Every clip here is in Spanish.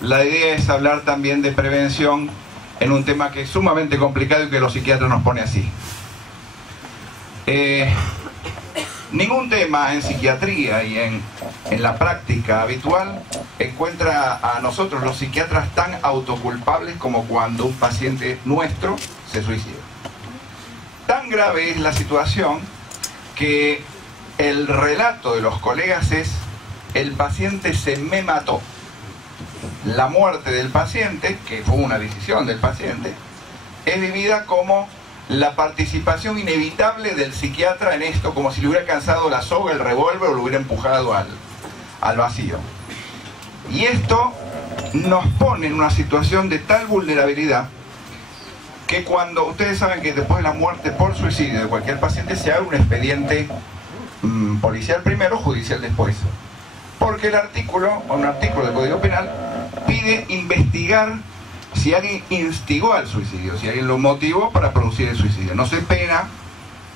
La idea es hablar también de prevención en un tema que es sumamente complicado y que los psiquiatras nos pone así. Ningún tema en psiquiatría y en la práctica habitual encuentra a nosotros los psiquiatras tan autoculpables como cuando un paciente nuestro se suicida. Tan grave es la situación que el relato de los colegas es: el paciente se me mató. La muerte del paciente, que fue una decisión del paciente, es vivida como la participación inevitable del psiquiatra en esto, como si le hubiera alcanzado la soga, el revólver, o lo hubiera empujado al vacío. Y esto nos pone en una situación de tal vulnerabilidad que cuando ustedes saben que después de la muerte por suicidio de cualquier paciente se abre un expediente policial primero, judicial después. Porque un artículo del Código Penal pide investigar si alguien instigó al suicidio, si alguien lo motivó para producir el suicidio. No se pena,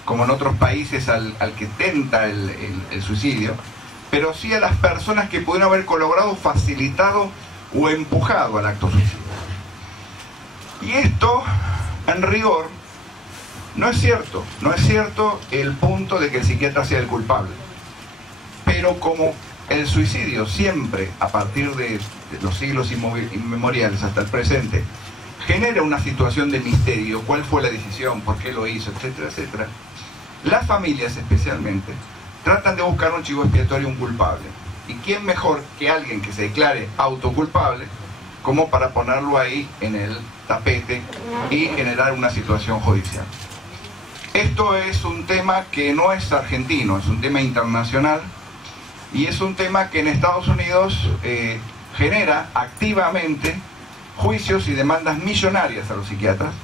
como en otros países, al que tenta el suicidio, pero sí a las personas que pudieron haber colaborado, facilitado o empujado al acto suicida. Y esto, en rigor, no es cierto. No es cierto el punto de que el psiquiatra sea el culpable. Pero como el suicidio siempre, a partir de los siglos inmemoriales hasta el presente, genera una situación de misterio: cuál fue la decisión, por qué lo hizo, etcétera, etcétera. Las familias especialmente tratan de buscar un chivo expiatorio, un culpable. ¿Y quién mejor que alguien que se declare autoculpable como para ponerlo ahí en el tapete y generar una situación judicial? Esto es un tema que no es argentino, es un tema internacional. Y es un tema que en Estados Unidos genera activamente juicios y demandas millonarias a los psiquiatras.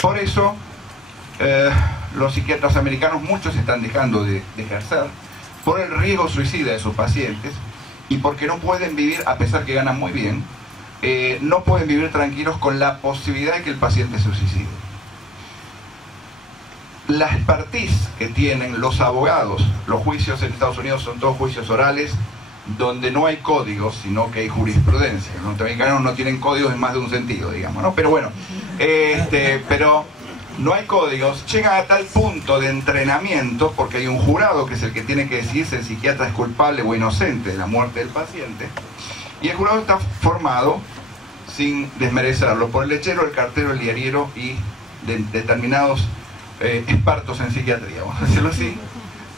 Por eso los psiquiatras americanos, muchos están dejando de ejercer por el riesgo suicida de sus pacientes y porque no pueden vivir, a pesar que ganan muy bien, no pueden vivir tranquilos con la posibilidad de que el paciente se suicide. La expertise que tienen los abogados, los juicios en Estados Unidos son todos juicios orales, donde no hay códigos, sino que hay jurisprudencia. Los norteamericanos no tienen códigos en más de un sentido, digamos, ¿no? Pero bueno, pero no hay códigos. Llegan a tal punto de entrenamiento, porque hay un jurado que es el que tiene que decidir si el psiquiatra es culpable o inocente de la muerte del paciente, y el jurado está formado, sin desmerecerlo, por el lechero, el cartero, el diariero y determinados expertos en psiquiatría, vamos a decirlo así.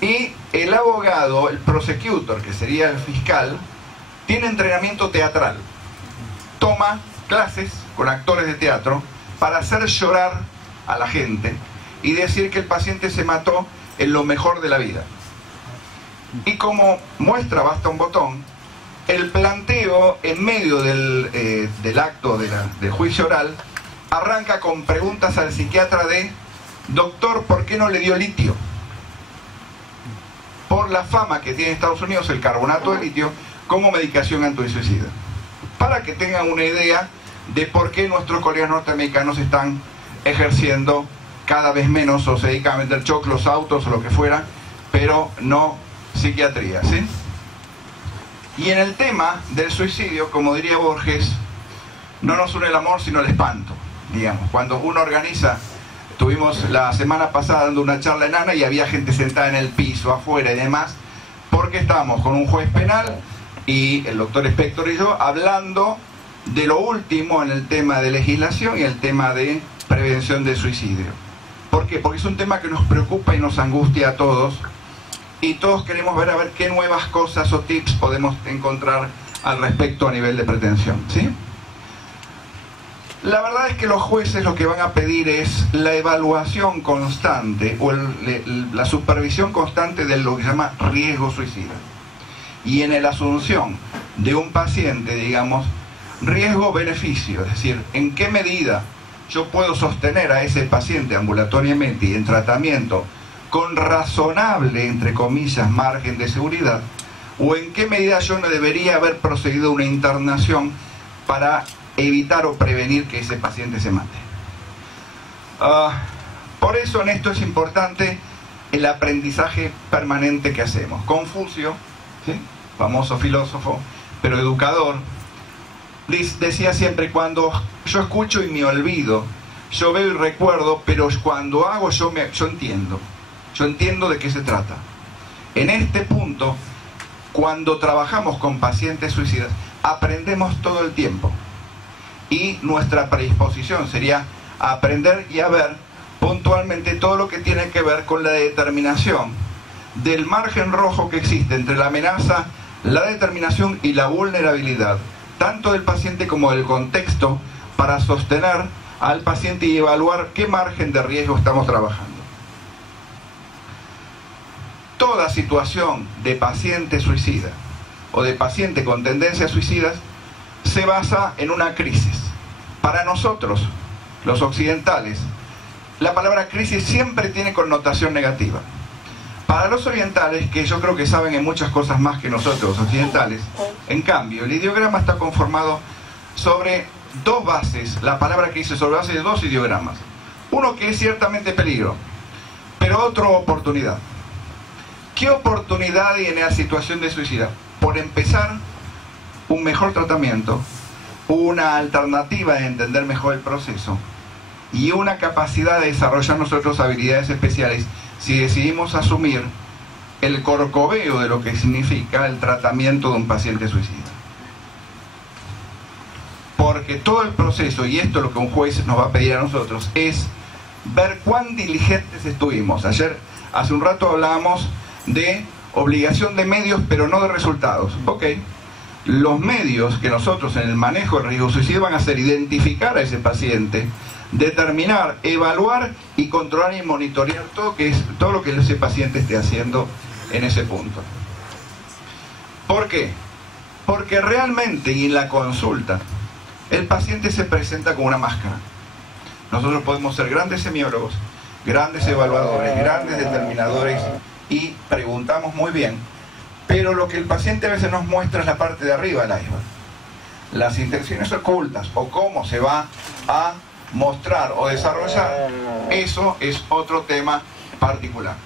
Y el abogado, el prosecutor, que sería el fiscal, tiene entrenamiento teatral. Toma clases con actores de teatro para hacer llorar a la gente y decir que el paciente se mató en lo mejor de la vida. Y como muestra basta un botón, el planteo en medio del acto del juicio oral arranca con preguntas al psiquiatra de: doctor, ¿por qué no le dio litio? Por la fama que tiene en Estados Unidos el carbonato de litio como medicación antisuicida. Para que tengan una idea de por qué nuestros colegas norteamericanos están ejerciendo cada vez menos, o se dedican a vender choclos, autos o lo que fuera, pero no psiquiatría, ¿sí? Y en el tema del suicidio, como diría Borges, no nos une el amor sino el espanto, digamos. Cuando uno organiza... Tuvimos la semana pasada dando una charla en ANA y había gente sentada en el piso, afuera y demás, porque estábamos con un juez penal y el doctor Spector y yo hablando de lo último en el tema de legislación y el tema de prevención del suicidio. ¿Por qué? Porque es un tema que nos preocupa y nos angustia a todos, y todos queremos ver a ver qué nuevas cosas o tips podemos encontrar al respecto a nivel de prevención, ¿sí? La verdad es que los jueces lo que van a pedir es la evaluación constante o la supervisión constante de lo que se llama riesgo suicida. Y en la asunción de un paciente, digamos, riesgo-beneficio, es decir, en qué medida yo puedo sostener a ese paciente ambulatoriamente y en tratamiento con razonable, entre comillas, margen de seguridad, o en qué medida yo no debería haber procedido a una internación para evitar o prevenir que ese paciente se mate. Por eso en esto es importante el aprendizaje permanente que hacemos. Confucio, ¿sí?, famoso filósofo, pero educador, decía siempre, cuando yo escucho y me olvido, yo veo y recuerdo, pero cuando hago yo entiendo de qué se trata. En este punto, cuando trabajamos con pacientes suicidas, aprendemos todo el tiempo. Y nuestra predisposición sería aprender y a ver puntualmente todo lo que tiene que ver con la determinación del margen rojo que existe entre la amenaza, la determinación y la vulnerabilidad, tanto del paciente como del contexto, para sostener al paciente y evaluar qué margen de riesgo estamos trabajando. Toda situación de paciente suicida o de paciente con tendencias suicidas se basa en una crisis. Para nosotros, los occidentales, la palabra crisis siempre tiene connotación negativa. Para los orientales, que yo creo que saben en muchas cosas más que nosotros, los occidentales, en cambio, el ideograma está conformado sobre dos bases, la palabra crisis sobre base de dos ideogramas. Uno que es ciertamente peligro, pero otro oportunidad. ¿Qué oportunidad hay en la situación de suicidio? Por empezar, un mejor tratamiento, una alternativa de entender mejor el proceso y una capacidad de desarrollar nosotros habilidades especiales si decidimos asumir el corcoveo de lo que significa el tratamiento de un paciente suicida. Porque todo el proceso, y esto es lo que un juez nos va a pedir a nosotros, es ver cuán diligentes estuvimos. Hace un rato hablábamos de obligación de medios, pero no de resultados. Ok, los medios que nosotros en el manejo del riesgo suicida van a hacer identificar a ese paciente, determinar, evaluar y controlar y monitorear todo lo que ese paciente esté haciendo en ese punto. ¿Por qué? Porque realmente, y en la consulta, el paciente se presenta con una máscara. Nosotros podemos ser grandes semiólogos, grandes evaluadores, grandes determinadores, y preguntamos muy bien, pero lo que el paciente a veces nos muestra es la parte de arriba del iceberg. Las intenciones ocultas o cómo se va a mostrar o desarrollar, eso es otro tema particular.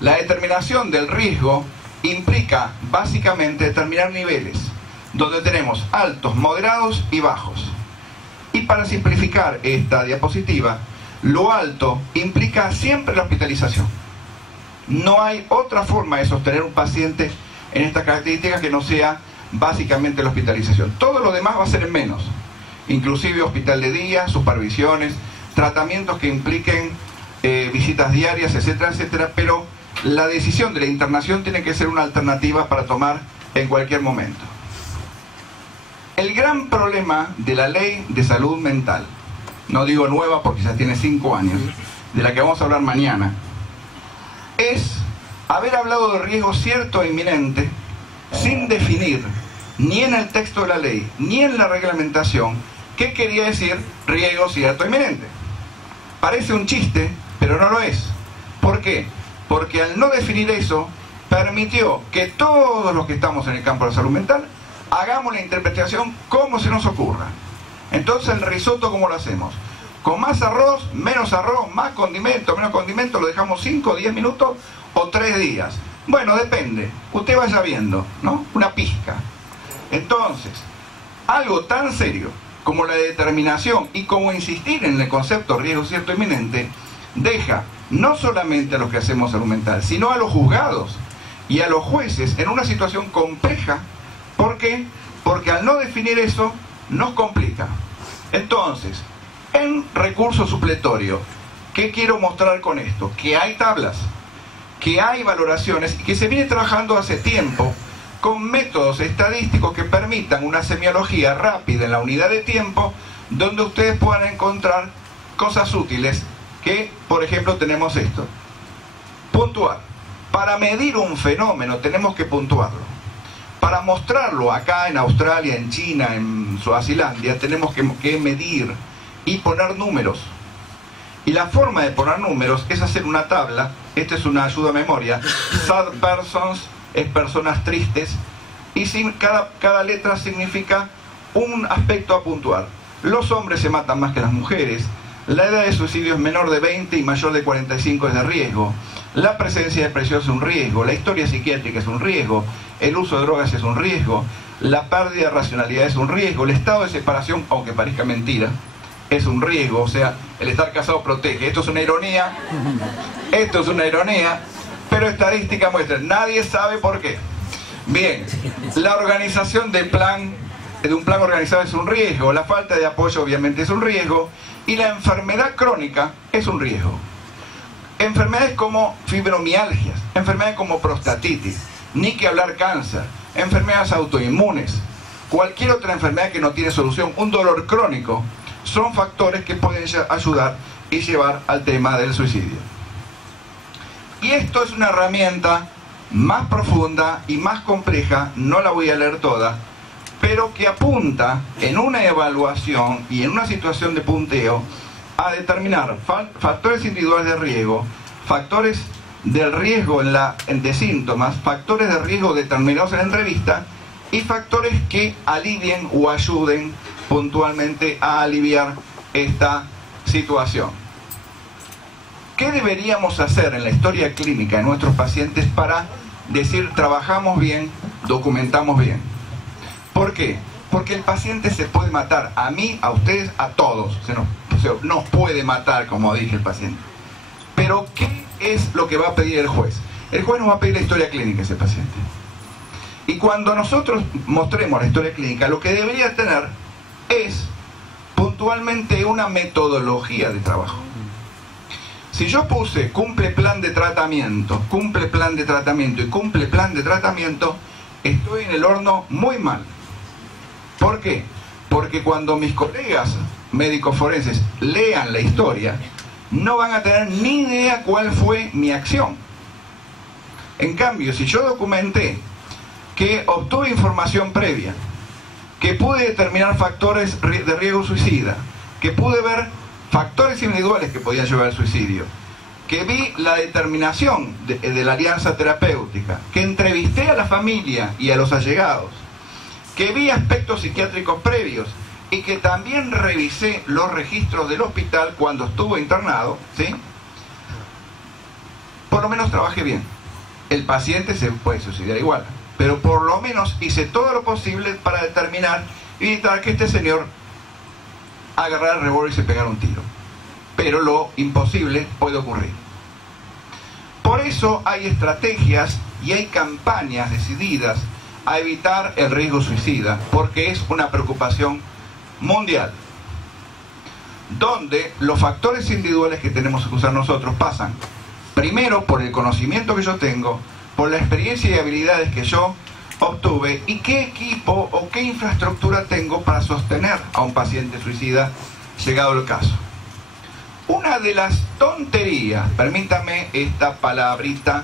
La determinación del riesgo implica básicamente determinar niveles, donde tenemos altos, moderados y bajos. Y para simplificar esta diapositiva, lo alto implica siempre la hospitalización. No hay otra forma de sostener un paciente en esta característica que no sea básicamente la hospitalización. Todo lo demás va a ser en menos, inclusive hospital de día, supervisiones, tratamientos que impliquen visitas diarias, etcétera, etcétera, pero la decisión de la internación tiene que ser una alternativa para tomar en cualquier momento. El gran problema de la ley de salud mental, no digo nueva porque ya tiene 5 años, de la que vamos a hablar mañana, es haber hablado de riesgo cierto e inminente sin definir ni en el texto de la ley ni en la reglamentación qué quería decir riesgo cierto e inminente. Parece un chiste, pero no lo es. ¿Por qué? Porque al no definir eso, permitió que todos los que estamos en el campo de la salud mental hagamos la interpretación como se nos ocurra. Entonces el risotto, ¿cómo lo hacemos? Con más arroz, más condimento, menos condimento, lo dejamos 5 o 10 minutos o 3 días. Bueno, depende, usted vaya viendo, ¿no? Una pizca. Entonces, algo tan serio como la determinación y como insistir en el concepto riesgo cierto inminente, deja no solamente a los que hacemos salud mental, sino a los juzgados y a los jueces en una situación compleja. ¿Por qué? Porque al no definir eso, nos complica. Entonces, en recurso supletorio, ¿qué quiero mostrar con esto? Que hay tablas, que hay valoraciones y que se viene trabajando hace tiempo con métodos estadísticos que permitan una semiología rápida en la unidad de tiempo, donde ustedes puedan encontrar cosas útiles que, por ejemplo, tenemos esto. Puntuar. Para medir un fenómeno tenemos que puntuarlo. Para mostrarlo acá en Australia, en China, en Suazilandia, tenemos que medir y poner números. Y la forma de poner números es hacer una tabla. Esta es una ayuda a memoria. Sad persons es personas tristes. Y cada letra significa un aspecto a puntuar. Los hombres se matan más que las mujeres. La edad de suicidio es menor de 20 y mayor de 45 es de riesgo. La presencia de depresión es un riesgo. La historia psiquiátrica es un riesgo. El uso de drogas es un riesgo. la pérdida de racionalidad es un riesgo, el estado de separación, aunque parezca mentira, es un riesgo, o sea, el estar casado protege. Esto es una ironía, pero estadística muestra, nadie sabe por qué. Bien, la organización de un plan organizado es un riesgo, la falta de apoyo obviamente es un riesgo, y la enfermedad crónica es un riesgo. Enfermedades como fibromialgias, enfermedades como prostatitis, ni que hablar cáncer, enfermedades autoinmunes, cualquier otra enfermedad que no tiene solución, un dolor crónico, son factores que pueden ayudar y llevar al tema del suicidio. Y esto es una herramienta más profunda y más compleja, no la voy a leer toda, pero que apunta en una evaluación y en una situación de punteo a determinar factores individuales de riesgo, factores del riesgo de síntomas, factores de riesgo determinados en la entrevista y factores que alivien o ayuden puntualmente a aliviar esta situación. ¿Qué deberíamos hacer en la historia clínica de nuestros pacientes para decir trabajamos bien, documentamos bien? ¿Por qué? Porque el paciente se puede matar, a mí, a ustedes, a todos. Nos puede matar, como dije, el paciente. Pero ¿qué es lo que va a pedir el juez? El juez nos va a pedir la historia clínica de ese paciente. Y cuando nosotros mostremos la historia clínica, lo que debería tener es puntualmente una metodología de trabajo. Si yo puse cumple plan de tratamiento, cumple plan de tratamiento y cumple plan de tratamiento, estoy en el horno muy mal. ¿Por qué? Porque cuando mis colegas médicos forenses lean la historia, no van a tener ni idea cuál fue mi acción. En cambio, si yo documenté que obtuve información previa, que pude determinar factores de riesgo suicida, que pude ver factores individuales que podían llevar al suicidio, que vi la determinación de la alianza terapéutica, que entrevisté a la familia y a los allegados, que vi aspectos psiquiátricos previos y que también revisé los registros del hospital cuando estuvo internado, ¿sí? Por lo menos trabajé bien. El paciente se puede suicidar igual, pero por lo menos hice todo lo posible para determinar y evitar que este señor agarrara el revólver y se pegara un tiro. Pero lo imposible puede ocurrir. Por eso hay estrategias y hay campañas decididas a evitar el riesgo suicida, porque es una preocupación mundial, donde los factores individuales que tenemos que usar nosotros pasan primero por el conocimiento que yo tengo, por la experiencia y habilidades que yo obtuve y qué equipo o qué infraestructura tengo para sostener a un paciente suicida llegado el caso. Una de las tonterías, permítame esta palabrita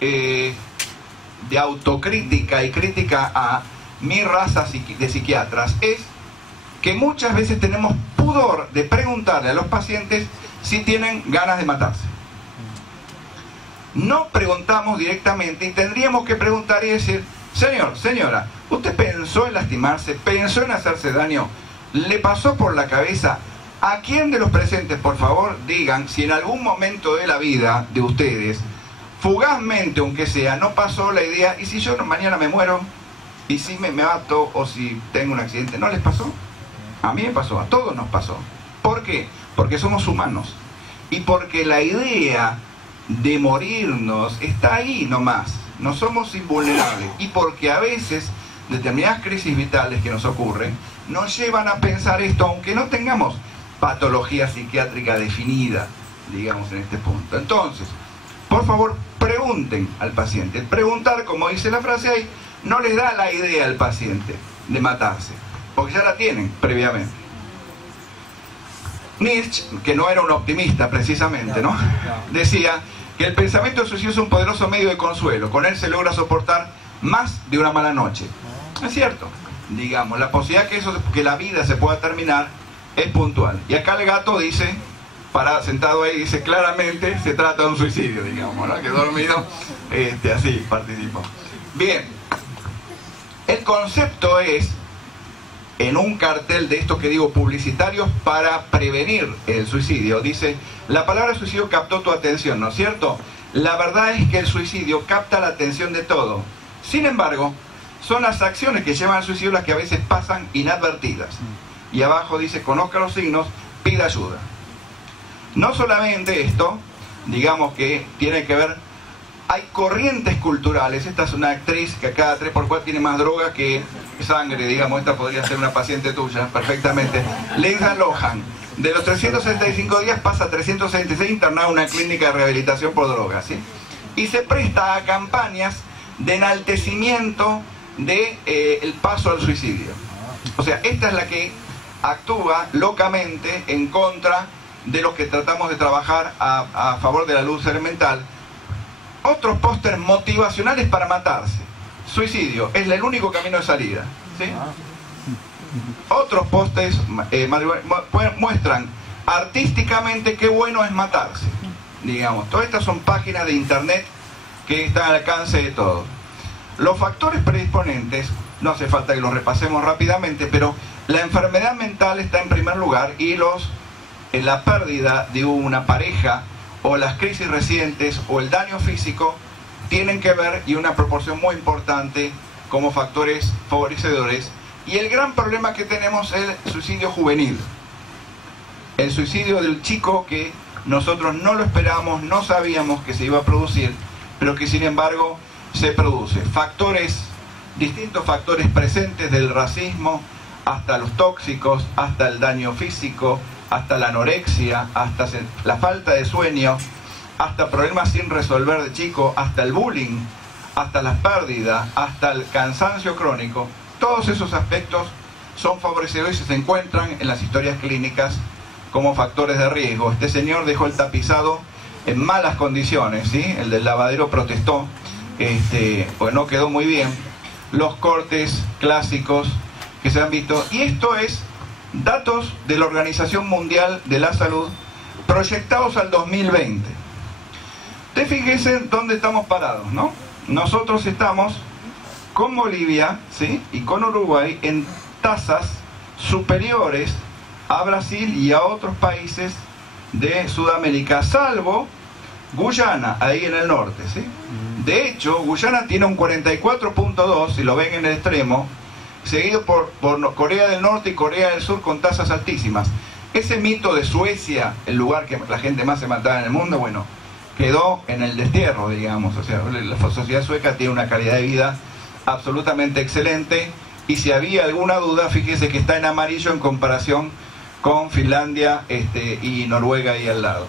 de autocrítica y crítica a mi raza de psiquiatras, es que muchas veces tenemos pudor de preguntarle a los pacientes si tienen ganas de matarse. No preguntamos directamente y tendríamos que preguntar y decir, señor, señora, ¿usted pensó en lastimarse? ¿Pensó en hacerse daño? ¿Le pasó por la cabeza? ¿A quién de los presentes, por favor, digan si en algún momento de la vida de ustedes, fugazmente aunque sea, no pasó la idea, y si yo mañana me muero, y si me mato, o si tengo un accidente? ¿No les pasó? A mí me pasó, a todos nos pasó. ¿Por qué? Porque somos humanos. Y porque la idea de morirnos está ahí nomás. No somos invulnerables. Y porque a veces determinadas crisis vitales que nos ocurren nos llevan a pensar esto, aunque no tengamos patología psiquiátrica definida, digamos, en este punto. Entonces, por favor, pregunten al paciente. El preguntar, como dice la frase ahí, no les da la idea al paciente de matarse, porque ya la tienen previamente. Nietzsche, que no era un optimista precisamente, ¿no? Decía que el pensamiento de suicidio es un poderoso medio de consuelo. Con él se logra soportar más de una mala noche. Es cierto, digamos, la posibilidad que la vida se pueda terminar es puntual. Y acá el gato dice, sentado ahí, dice claramente se trata de un suicidio, digamos, ¿no? Que dormido, así participó. Bien, el concepto es, en un cartel de estos que digo publicitarios para prevenir el suicidio, dice, la palabra suicidio captó tu atención, ¿no es cierto? La verdad es que el suicidio capta la atención de todo. Sin embargo, son las acciones que llevan al suicidio las que a veces pasan inadvertidas. Y abajo dice, conozca los signos, pida ayuda. No solamente esto, digamos que tiene que ver, hay corrientes culturales. Esta es una actriz que cada 3x4 tiene más droga que sangre, digamos, esta podría ser una paciente tuya perfectamente. Lindsay Lohan, de los 365 días pasa 366 internada en una clínica de rehabilitación por drogas, ¿sí? Y se presta a campañas de enaltecimiento de el paso al suicidio. O sea, esta es la que actúa locamente en contra de los que tratamos de trabajar a favor de la luz mental. Otros pósters motivacionales para matarse. Suicidio es el único camino de salida, ¿sí? Otros pósters muestran artísticamente qué bueno es matarse. Digamos, todas estas son páginas de internet que están al alcance de todos. Los factores predisponentes, no hace falta que los repasemos rápidamente, pero la enfermedad mental está en primer lugar y la pérdida de una pareja o las crisis recientes o el daño físico tienen que ver, y una proporción muy importante, como factores favorecedores. Y el gran problema que tenemos es el suicidio juvenil. El suicidio del chico que nosotros no lo esperábamos, no sabíamos que se iba a producir, pero que sin embargo se produce. Distintos factores presentes, del racismo hasta los tóxicos, hasta el daño físico, hasta la anorexia, hasta la falta de sueño, hasta problemas sin resolver de chico, hasta el bullying, hasta las pérdidas, hasta el cansancio crónico. Todos esos aspectos son favorecedores y se encuentran en las historias clínicas como factores de riesgo. Este señor dejó el tapizado en malas condiciones, ¿sí? El del lavadero protestó, pues no quedó muy bien. Los cortes clásicos que se han visto, y esto es datos de la Organización Mundial de la Salud proyectados al 2020. Ustedes fíjense dónde estamos parados, ¿no? Nosotros estamos con Bolivia, ¿sí?, y con Uruguay en tasas superiores a Brasil y a otros países de Sudamérica, salvo Guyana, ahí en el norte, ¿sí? De hecho, Guyana tiene un 44.2, si lo ven en el extremo, seguido por Corea del Norte y Corea del Sur con tasas altísimas. Ese mito de Suecia, el lugar que la gente más se mataba en el mundo, bueno, quedó en el destierro, digamos. O sea, la sociedad sueca tiene una calidad de vida absolutamente excelente, y si había alguna duda, fíjese que está en amarillo en comparación con Finlandia y Noruega ahí al lado.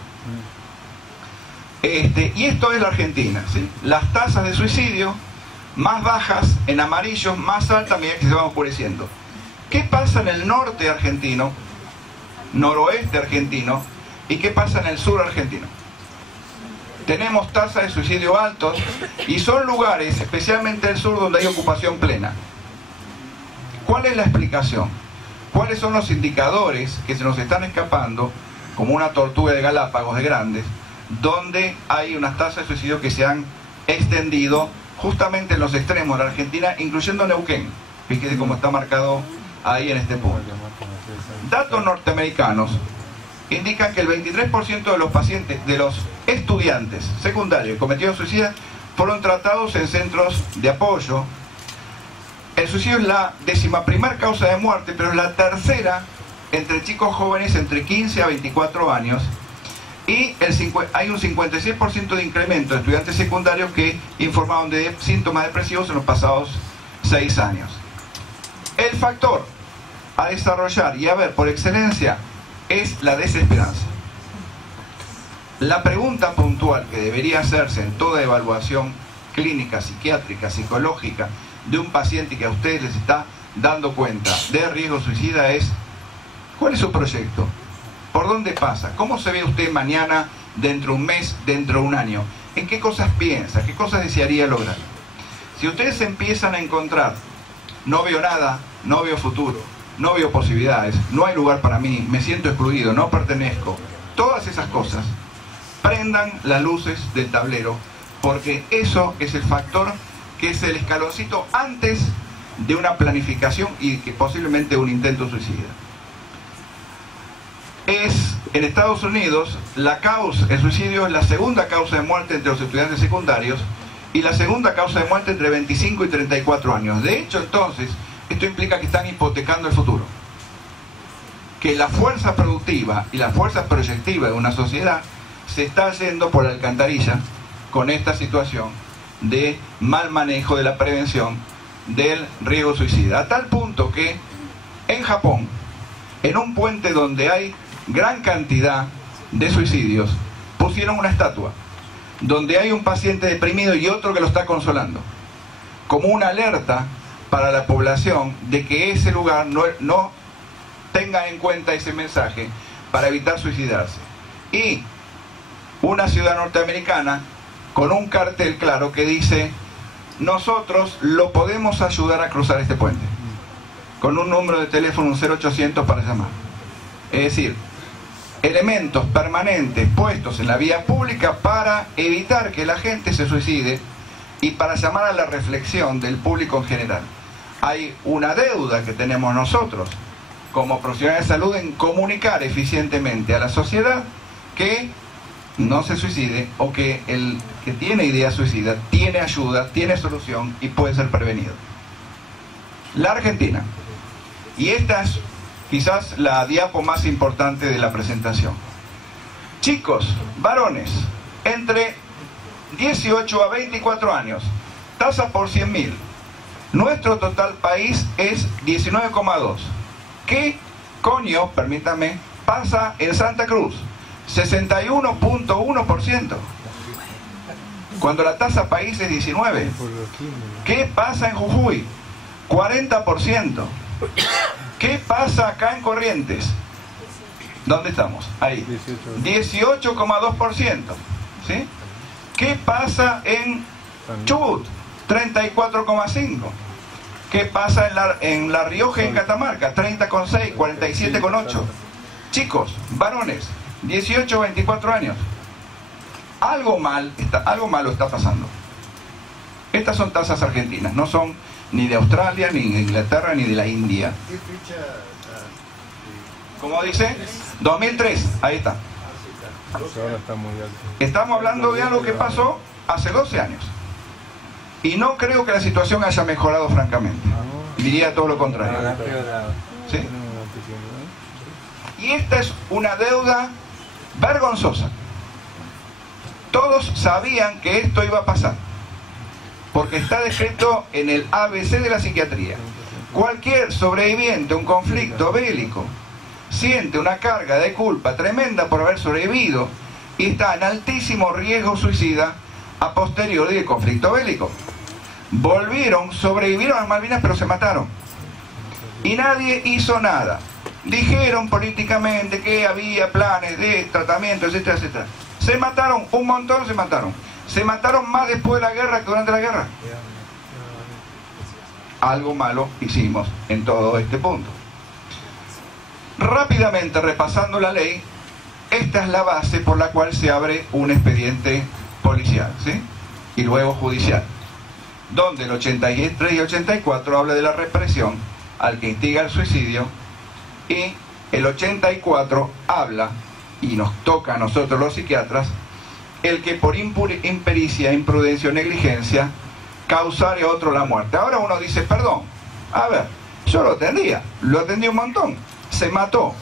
Y esto es la Argentina, ¿sí? Las tasas de suicidio más bajas en amarillo, más altas a medida que se van oscureciendo. ¿Qué pasa en el norte argentino, noroeste argentino, y qué pasa en el sur argentino? Tenemos tasas de suicidio altos, y son lugares, especialmente el sur, donde hay ocupación plena. ¿Cuál es la explicación? ¿Cuáles son los indicadores que se nos están escapando, como una tortuga de Galápagos de grandes, donde hay unas tasas de suicidio que se han extendido justamente en los extremos de la Argentina, incluyendo Neuquén? Fíjense cómo está marcado ahí en este punto. Datos norteamericanos indican que el 23% de los pacientes, de los estudiantes secundarios que cometieron suicidio, fueron tratados en centros de apoyo. El suicidio es la 11ª causa de muerte, pero es la tercera entre chicos jóvenes entre 15 a 24 años. Y hay un 56% de incremento de estudiantes secundarios que informaron de síntomas depresivos en los pasados 6 años. El factor a desarrollar y a ver por excelencia es la desesperanza. La pregunta puntual que debería hacerse en toda evaluación clínica, psiquiátrica, psicológica de un paciente que a ustedes les está dando cuenta de riesgo suicida es: ¿cuál es su proyecto? ¿Por dónde pasa? ¿Cómo se ve usted mañana, dentro de un mes, dentro de un año? ¿En qué cosas piensa? ¿Qué cosas desearía lograr? Si ustedes empiezan a encontrar, no veo nada, no veo futuro, no veo posibilidades, no hay lugar para mí, me siento excluido, no pertenezco, todas esas cosas, prendan las luces del tablero, porque eso es el factor que es el escaloncito antes de una planificación y que posiblemente un intento suicida. En Estados Unidos, el suicidio es la segunda causa de muerte entre los estudiantes secundarios, y la segunda causa de muerte entre 25 y 34 años. De hecho, entonces, esto implica que están hipotecando el futuro. Que la fuerza productiva y la fuerza proyectiva de una sociedad se está yendo por la alcantarilla con esta situación de mal manejo de la prevención del riesgo suicida. A tal punto que en Japón, en un puente donde hay gran cantidad de suicidios, pusieron una estatua donde hay un paciente deprimido y otro que lo está consolando, como una alerta para la población de que ese lugar no tenga en cuenta ese mensaje para evitar suicidarse. Y una ciudad norteamericana con un cartel claro que dice: nosotros lo podemos ayudar a cruzar este puente, con un número de teléfono, un 0800 para llamar. Es decir, elementos permanentes puestos en la vía pública para evitar que la gente se suicide y para llamar a la reflexión del público en general. Hay una deuda que tenemos nosotros como profesionales de salud en comunicar eficientemente a la sociedad que no se suicide, o que el que tiene idea suicida tiene ayuda, tiene solución y puede ser prevenido. La Argentina, y esta es quizás la diapo más importante de la presentación. Chicos, varones, entre 18 a 24 años, tasa por 100.000. Nuestro total país es 19,2. ¿Qué coño, permítame, pasa en Santa Cruz? 61,1%. Cuando la tasa país es 19. ¿Qué pasa en Jujuy? 40%. ¿Qué pasa acá en Corrientes? ¿Dónde estamos? Ahí. 18,2%. ¿Sí? ¿Qué pasa en Chubut? 34,5%. ¿Qué pasa en La Rioja y en Catamarca? 30,6%, 47,8%. Chicos, varones, 18 a 24 años. Algo malo está pasando. Estas son tasas argentinas, no son ni de Australia, ni de Inglaterra, ni de la India. ¿Qué fecha? ¿Cómo dice? 2003, ahí está. Estamos hablando de algo que pasó hace 12 años. Y no creo que la situación haya mejorado, francamente. Diría todo lo contrario. ¿Sí? Y esta es una deuda vergonzosa. Todos sabían que esto iba a pasar, porque está descrito en el ABC de la psiquiatría. Cualquier sobreviviente a un conflicto bélico siente una carga de culpa tremenda por haber sobrevivido y está en altísimo riesgo suicida a posteriori del conflicto bélico. Sobrevivieron a Malvinas, pero se mataron. Y nadie hizo nada. Dijeron políticamente que había planes de tratamiento, etcétera, etcétera. Se mataron, un montón se mataron. Se mataron más después de la guerra que durante la guerra. Algo malo hicimos en todo este punto. Rápidamente, repasando la ley, esta es la base por la cual se abre un expediente policial, ¿sí? Y luego judicial, donde el 83 y 84 habla de la represión al que instiga el suicidio, y el 84 habla, y nos toca a nosotros los psiquiatras, el que por impericia, imprudencia o negligencia causare a otro la muerte. Ahora uno dice, perdón, a ver, yo lo atendí un montón, se mató.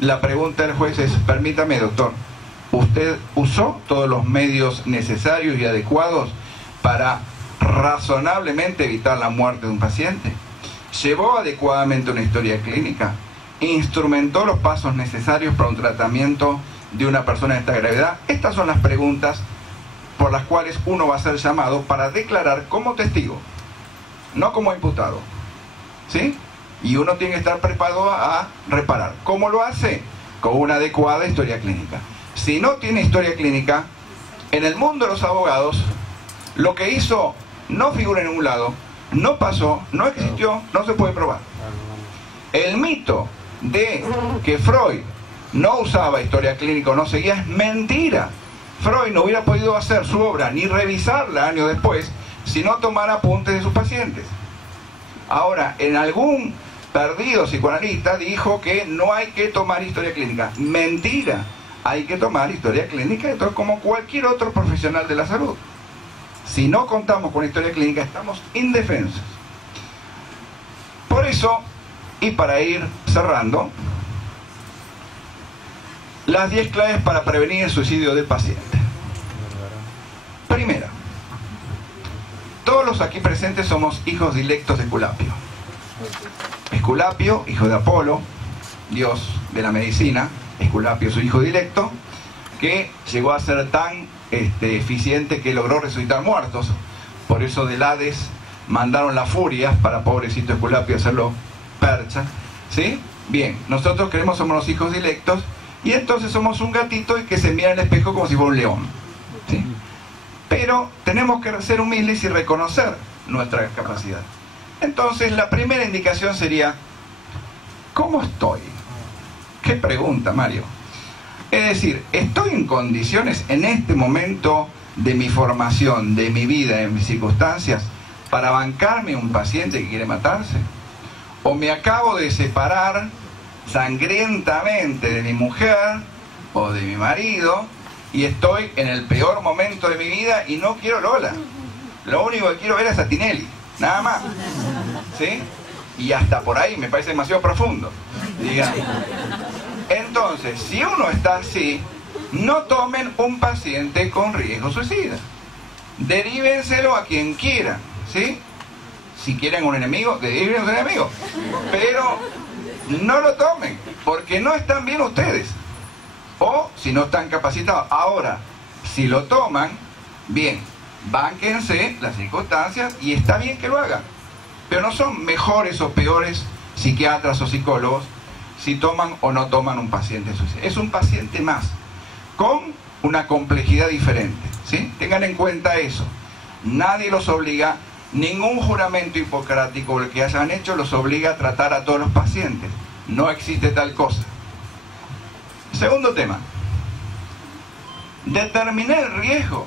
La pregunta del juez es, permítame, doctor, ¿usted usó todos los medios necesarios y adecuados para razonablemente evitar la muerte de un paciente? ¿Llevó adecuadamente una historia clínica? ¿Instrumentó los pasos necesarios para un tratamiento de una persona de esta gravedad? Estas son las preguntas por las cuales uno va a ser llamado para declarar como testigo, no como imputado, ¿sí? Y uno tiene que estar preparado a reparar. ¿Cómo lo hace? Con una adecuada historia clínica. Si no tiene historia clínica, en el mundo de los abogados, lo que hizo no figura en ningún lado, no pasó, no existió, no se puede probar. El mito de que Freud no usaba historia clínica o no seguía es mentira. Freud no hubiera podido hacer su obra ni revisarla años después si no tomara apuntes de sus pacientes. Ahora, en algún perdido psicoanalista dijo que no hay que tomar historia clínica. Mentira, hay que tomar historia clínica como cualquier otro profesional de la salud. Si no contamos con historia clínica, estamos indefensos. Por eso, y para ir cerrando, las 10 claves para prevenir el suicidio del paciente. Primera, todos los aquí presentes somos hijos dilectos de Esculapio. Esculapio, hijo de Apolo, dios de la medicina. Esculapio, su hijo directo, que llegó a ser tan eficiente que logró resucitar muertos. Por eso del Hades mandaron las furias para pobrecito Esculapio hacerlo percha, ¿sí? Bien, nosotros creemos somos los hijos directos y entonces somos un gatito y que se mira en el espejo como si fuera un león, ¿sí? Pero tenemos que ser humildes y reconocer nuestra capacidad. Entonces la primera indicación sería: ¿cómo estoy? ¿Qué pregunta, Mario? Es decir, ¿estoy en condiciones en este momento de mi formación, de mi vida, de mis circunstancias, para bancarme un paciente que quiere matarse? ¿O me acabo de separar sangrientamente de mi mujer o de mi marido y estoy en el peor momento de mi vida y no quiero Lola? Lo único que quiero ver es a Tinelli, nada más, ¿sí? Y hasta por ahí me parece demasiado profundo, digamos. Entonces, si uno está así, no tomen un paciente con riesgo suicida. Derívenselo a quien quieran, ¿sí? Si quieren un enemigo, derívenlo a un enemigo. Pero no lo tomen, porque no están bien ustedes. O si no están capacitados. Ahora, si lo toman, bien, bánquense las circunstancias y está bien que lo hagan. Pero no son mejores o peores psiquiatras o psicólogos si toman o no toman un paciente suicida. Es un paciente más, con una complejidad diferente, ¿sí? Tengan en cuenta eso. Nadie los obliga, ningún juramento hipocrático el que hayan hecho los obliga a tratar a todos los pacientes. No existe tal cosa. Segundo tema. Determiné el riesgo.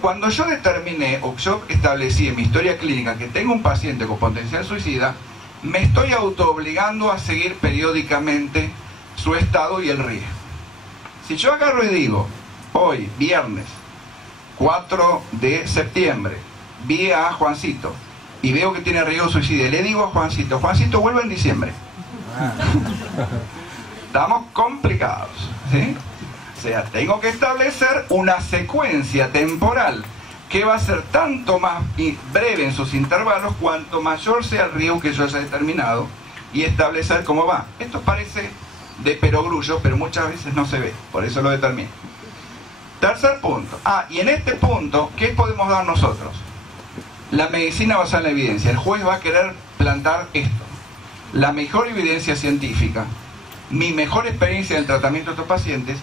Cuando yo determiné o yo establecí en mi historia clínica que tengo un paciente con potencial suicida, me estoy autoobligando a seguir periódicamente su estado y el riesgo. Si yo agarro y digo, hoy, viernes, 4 de septiembre, vi a Juancito y veo que tiene riesgo de suicidio, le digo a Juancito, Juancito vuelve en diciembre. Estamos complicados, ¿sí? O sea, tengo que establecer una secuencia temporal que va a ser tanto más breve en sus intervalos cuanto mayor sea el riesgo que yo haya determinado y establecer cómo va. Esto parece de perogrullo, pero muchas veces no se ve, por eso lo determino. Tercer punto. Y en este punto, ¿qué podemos dar nosotros? La medicina basada en la evidencia. El juez va a querer plantar esto. La mejor evidencia científica, mi mejor experiencia en el tratamiento de estos pacientes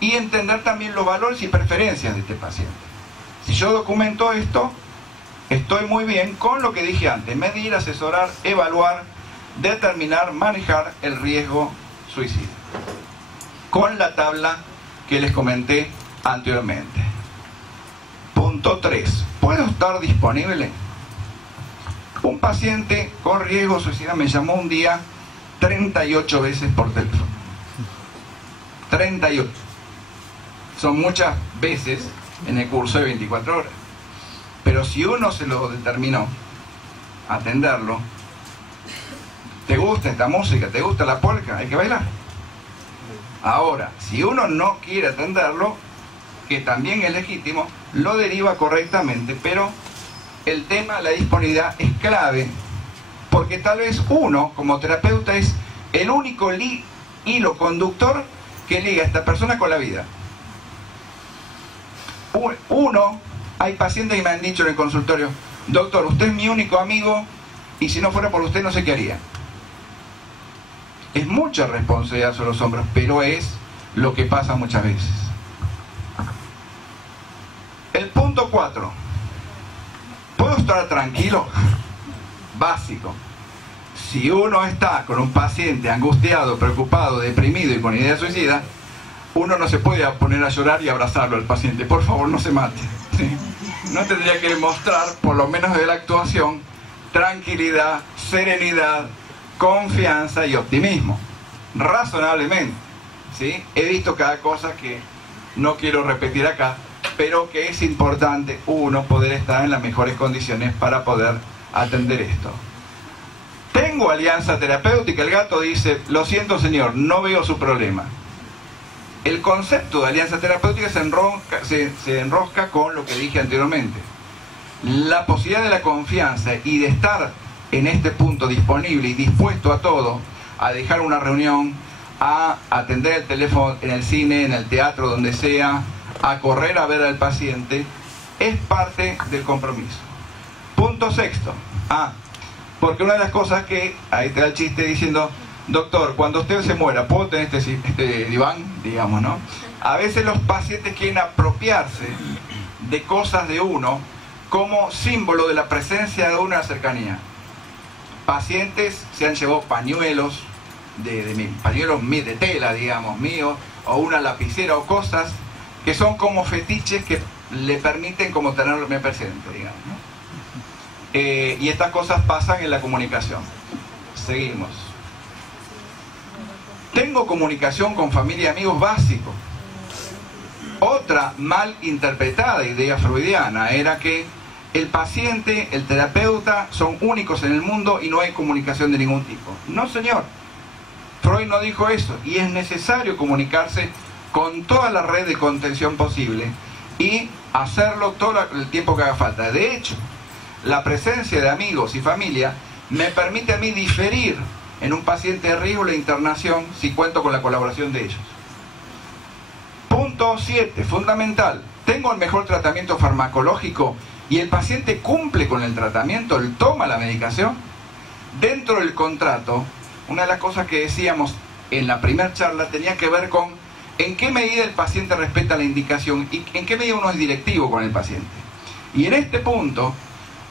y entender también los valores y preferencias de este paciente. Si yo documento esto, estoy muy bien con lo que dije antes: medir, asesorar, evaluar, determinar, manejar el riesgo suicida. Con la tabla que les comenté anteriormente. Punto 3. ¿Puedo estar disponible? Un paciente con riesgo suicida me llamó un día 38 veces por teléfono. 38. Son muchas veces en el curso de 24 horas. Pero si uno se lo determinó, atenderlo, ¿te gusta esta música? ¿Te gusta la polka? Hay que bailar. Ahora, si uno no quiere atenderlo, que también es legítimo, lo deriva correctamente, pero el tema, la disponibilidad es clave, porque tal vez uno, como terapeuta, es el único hilo conductor que liga a esta persona con la vida. Hay pacientes que me han dicho en el consultorio: doctor, usted es mi único amigo y si no fuera por usted no sé qué haría. Es mucha responsabilidad sobre los hombros, pero es lo que pasa muchas veces. El punto 4. ¿Puedo estar tranquilo? Básico. Si uno está con un paciente angustiado, preocupado, deprimido y con idea suicida, uno no se puede poner a llorar y abrazarlo al paciente. Por favor, no se mate, ¿sí? No tendría que demostrar, por lo menos de la actuación, tranquilidad, serenidad, confianza y optimismo. Razonablemente, ¿sí? He visto cada cosa que no quiero repetir acá, pero que es importante, uno, poder estar en las mejores condiciones para poder atender esto. Tengo alianza terapéutica. El gato dice, lo siento señor, no veo su problema. El concepto de alianza terapéutica se enrosca con lo que dije anteriormente. La posibilidad de la confianza y de estar en este punto disponible y dispuesto a todo, a dejar una reunión, a atender el teléfono en el cine, en el teatro, donde sea, a correr a ver al paciente, es parte del compromiso. Punto sexto. Porque una de las cosas que, ahí te da el chiste diciendo, doctor, cuando usted se muera, ¿puedo tener este diván? Digamos, ¿no? A veces los pacientes quieren apropiarse de cosas de uno como símbolo de la presencia de una cercanía. Pacientes se han llevado pañuelos pañuelos de tela, digamos, míos, o una lapicera o cosas que son como fetiches que le permiten como tenerme presente, digamos, ¿no? Y estas cosas pasan en la comunicación. Seguimos. Tengo comunicación con familia y amigos básico. Otra mal interpretada idea freudiana era que el paciente, el terapeuta son únicos en el mundo y no hay comunicación de ningún tipo. No, señor. Freud no dijo eso, y es necesario comunicarse con toda la red de contención posible y hacerlo todo el tiempo que haga falta. De hecho, la presencia de amigos y familia me permite a mí diferir en un paciente de riesgo la internación si cuento con la colaboración de ellos. Punto 7, fundamental. Tengo el mejor tratamiento farmacológico y el paciente cumple con el tratamiento, él toma la medicación. Dentro del contrato, una de las cosas que decíamos en la primera charla tenía que ver con en qué medida el paciente respeta la indicación y en qué medida uno es directivo con el paciente. Y en este punto,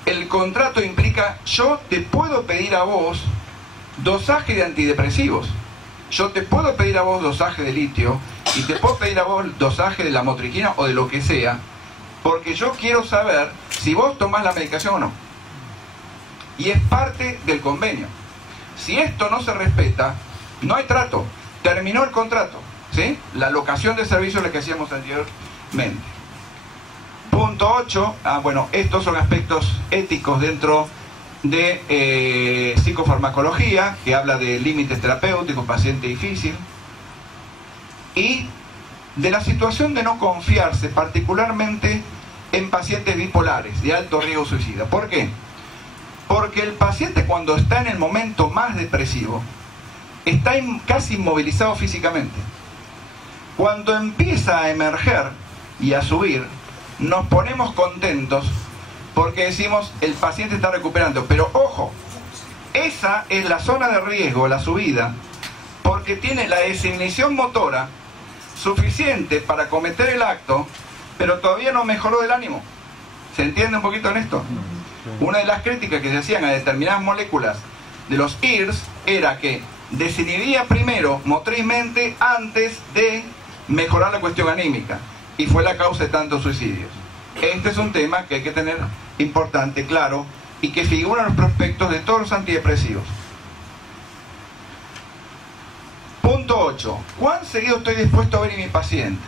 el contrato implica, yo te puedo pedir a vos dosaje de antidepresivos, yo te puedo pedir a vos dosaje de litio y te puedo pedir a vos dosaje de la motricina o de lo que sea, porque yo quiero saber si vos tomás la medicación o no. Y es parte del convenio. Si esto no se respeta, no hay trato. Terminó el contrato, ¿sí? La locación de servicios, la que hacíamos anteriormente. Punto 8. Bueno, estos son aspectos éticos dentro de psicofarmacología, que habla de límites terapéuticos, paciente difícil. Y de la situación de no confiarse, particularmente en pacientes bipolares de alto riesgo suicida. ¿Por qué? Porque el paciente, cuando está en el momento más depresivo, está casi inmovilizado físicamente. Cuando empieza a emerger y a subir, nos ponemos contentos porque decimos, el paciente está recuperando. Pero ojo, esa es la zona de riesgo, la subida, porque tiene la desinhibición motora suficiente para cometer el acto, pero todavía no mejoró el ánimo. ¿Se entiende un poquito en esto? Una de las críticas que se hacían a determinadas moléculas de los IRS era que desinhibía primero motrizmente antes de mejorar la cuestión anímica, y fue la causa de tantos suicidios. Este es un tema que hay que tener importante, claro, y que figura en los prospectos de todos los antidepresivos. Punto 8. ¿Cuán seguido estoy dispuesto a ver a mi paciente?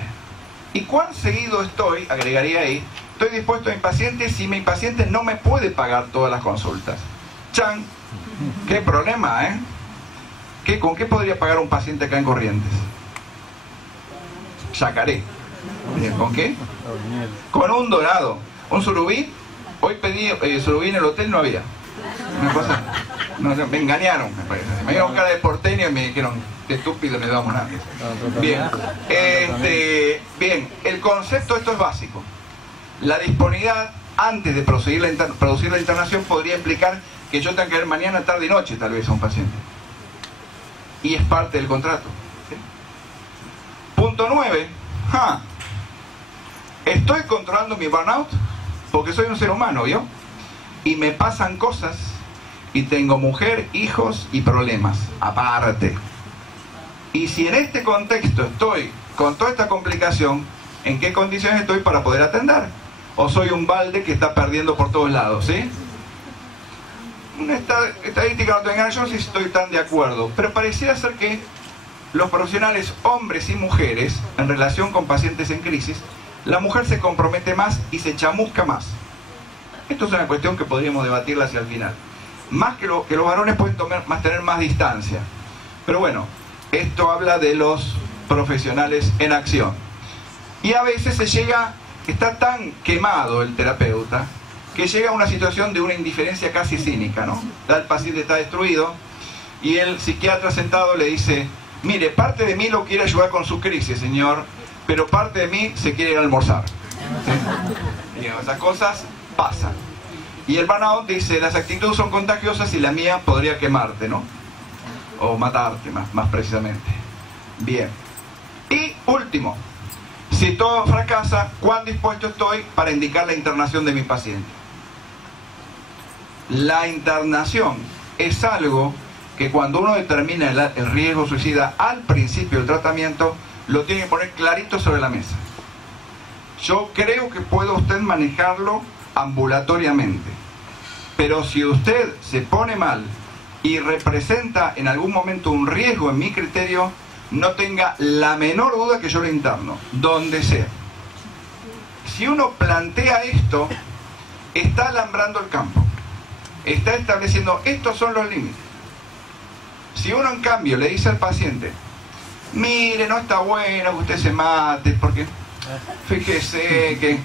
¿Y cuán seguido estoy, agregaría ahí, estoy dispuesto a mi paciente si mi paciente no me puede pagar todas las consultas? ¡Chan! ¡Qué problema, ¿Con qué podría pagar un paciente acá en Corrientes? Yacaré. ¿Con qué? Con un dorado. ¿Un surubí? Hoy pedí surubí en el hotel, no había. Una cosa, no, me engañaron, me parece. Me dieron cara de porteño y me dijeron, qué estúpido, no le damos nada. Bien, bien, el concepto, esto es básico. La disponibilidad antes de producir la internación podría implicar que yo tenga que ver mañana, tarde y noche tal vez a un paciente. Y es parte del contrato. ¿Sí? Punto 9. Estoy controlando mi burnout porque soy un ser humano, ¿vio? Y me pasan cosas y tengo mujer, hijos y problemas aparte. Y si en este contexto estoy con toda esta complicación, ¿en qué condiciones estoy para poder atender? ¿O soy un balde que está perdiendo por todos lados, sí? Una estadística no te engaña, yo no sé si estoy tan de acuerdo, pero pareciera ser que los profesionales, hombres y mujeres, en relación con pacientes en crisis, la mujer se compromete más y se chamusca más. Esto es una cuestión que podríamos debatirla hacia el final. Más que los varones pueden tener más distancia. Pero bueno, esto habla de los profesionales en acción. Y a veces está tan quemado el terapeuta, que llega a una situación de una indiferencia casi cínica, ¿no? El paciente está destruido y el psiquiatra sentado le dice: mire, parte de mí lo quiere ayudar con su crisis, señor, pero parte de mí se quiere ir a almorzar. ¿Sí? Digamos, esas cosas pasan. Y el burnout dice: las actitudes son contagiosas y la mía podría quemarte, ¿no? O matarte, más precisamente. Bien. Y último, si todo fracasa, ¿cuán dispuesto estoy para indicar la internación de mi paciente? La internación es algo que cuando uno determina el riesgo suicida al principio del tratamiento, lo tiene que poner clarito sobre la mesa. Yo creo que puede usted manejarlo ambulatoriamente, pero si usted se pone mal y representa en algún momento un riesgo en mi criterio, no tenga la menor duda que yo lo interno, donde sea. Si uno plantea esto, está alambrando el campo, está estableciendo estos son los límites. Si uno en cambio le dice al paciente: mire, no está bueno que usted se mate, porque fíjese que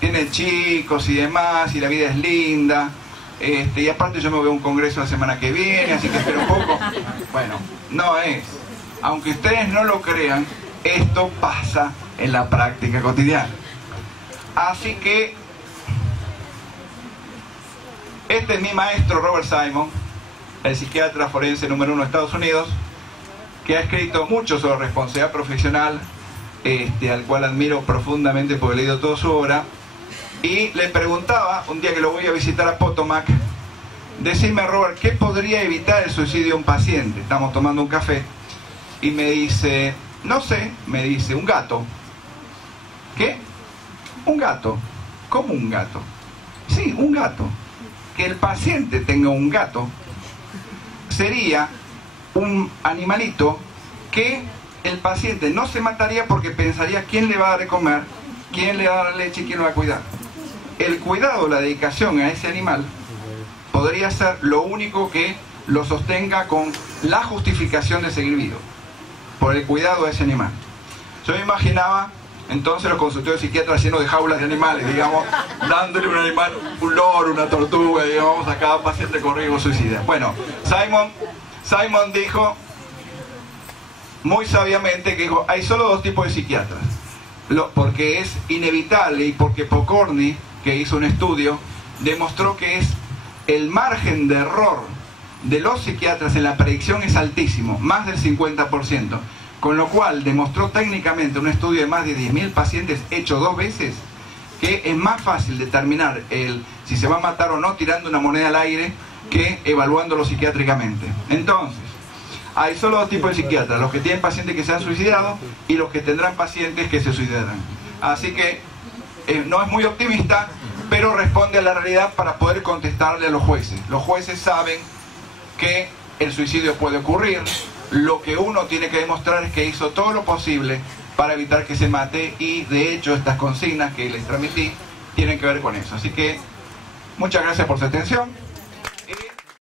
tiene chicos y demás, y la vida es linda, y aparte yo me voy a un congreso la semana que viene, así que espero un poco. Bueno, no es. Aunque ustedes no lo crean, esto pasa en la práctica cotidiana. Así que este es mi maestro Robert Simon, el psiquiatra forense número 1 de Estados Unidos, que ha escrito mucho sobre responsabilidad profesional, al cual admiro profundamente porque he leído toda su obra. Y le preguntaba, un día que lo voy a visitar a Potomac: decime, Robert, ¿qué podría evitar el suicidio de un paciente? Estamos tomando un café y me dice: no sé, me dice, un gato. ¿Qué? ¿Un gato? ¿Cómo un gato? Sí, un gato. Que el paciente tenga un gato sería un animalito que el paciente no se mataría porque pensaría quién le va a dar de comer, quién le va a dar leche y quién lo va a cuidar. El cuidado, la dedicación a ese animal podría ser lo único que lo sostenga con la justificación de seguir vivo, por el cuidado a ese animal. Yo me imaginaba entonces los consultorios psiquiatras llenos de jaulas de animales, digamos, dándole un animal, un loro, una tortuga, digamos, a cada paciente con riesgo suicida. Bueno, Simon dijo muy sabiamente que dijo: hay solo dos tipos de psiquiatras, porque es inevitable, y porque Pokorny, que hizo un estudio, demostró que el margen de error de los psiquiatras en la predicción es altísimo, más del 50%, con lo cual demostró técnicamente un estudio de más de 10.000 pacientes hecho 2 veces que es más fácil determinar si se va a matar o no tirando una moneda al aire que evaluándolo psiquiátricamente. Entonces, hay solo dos tipos de psiquiatras: los que tienen pacientes que se han suicidado y los que tendrán pacientes que se suicidarán. Así que no es muy optimista, pero responde a la realidad para poder contestarle a los jueces. Los jueces saben que el suicidio puede ocurrir. Lo que uno tiene que demostrar es que hizo todo lo posible para evitar que se mate, y de hecho estas consignas que les transmití tienen que ver con eso. Así que muchas gracias por su atención.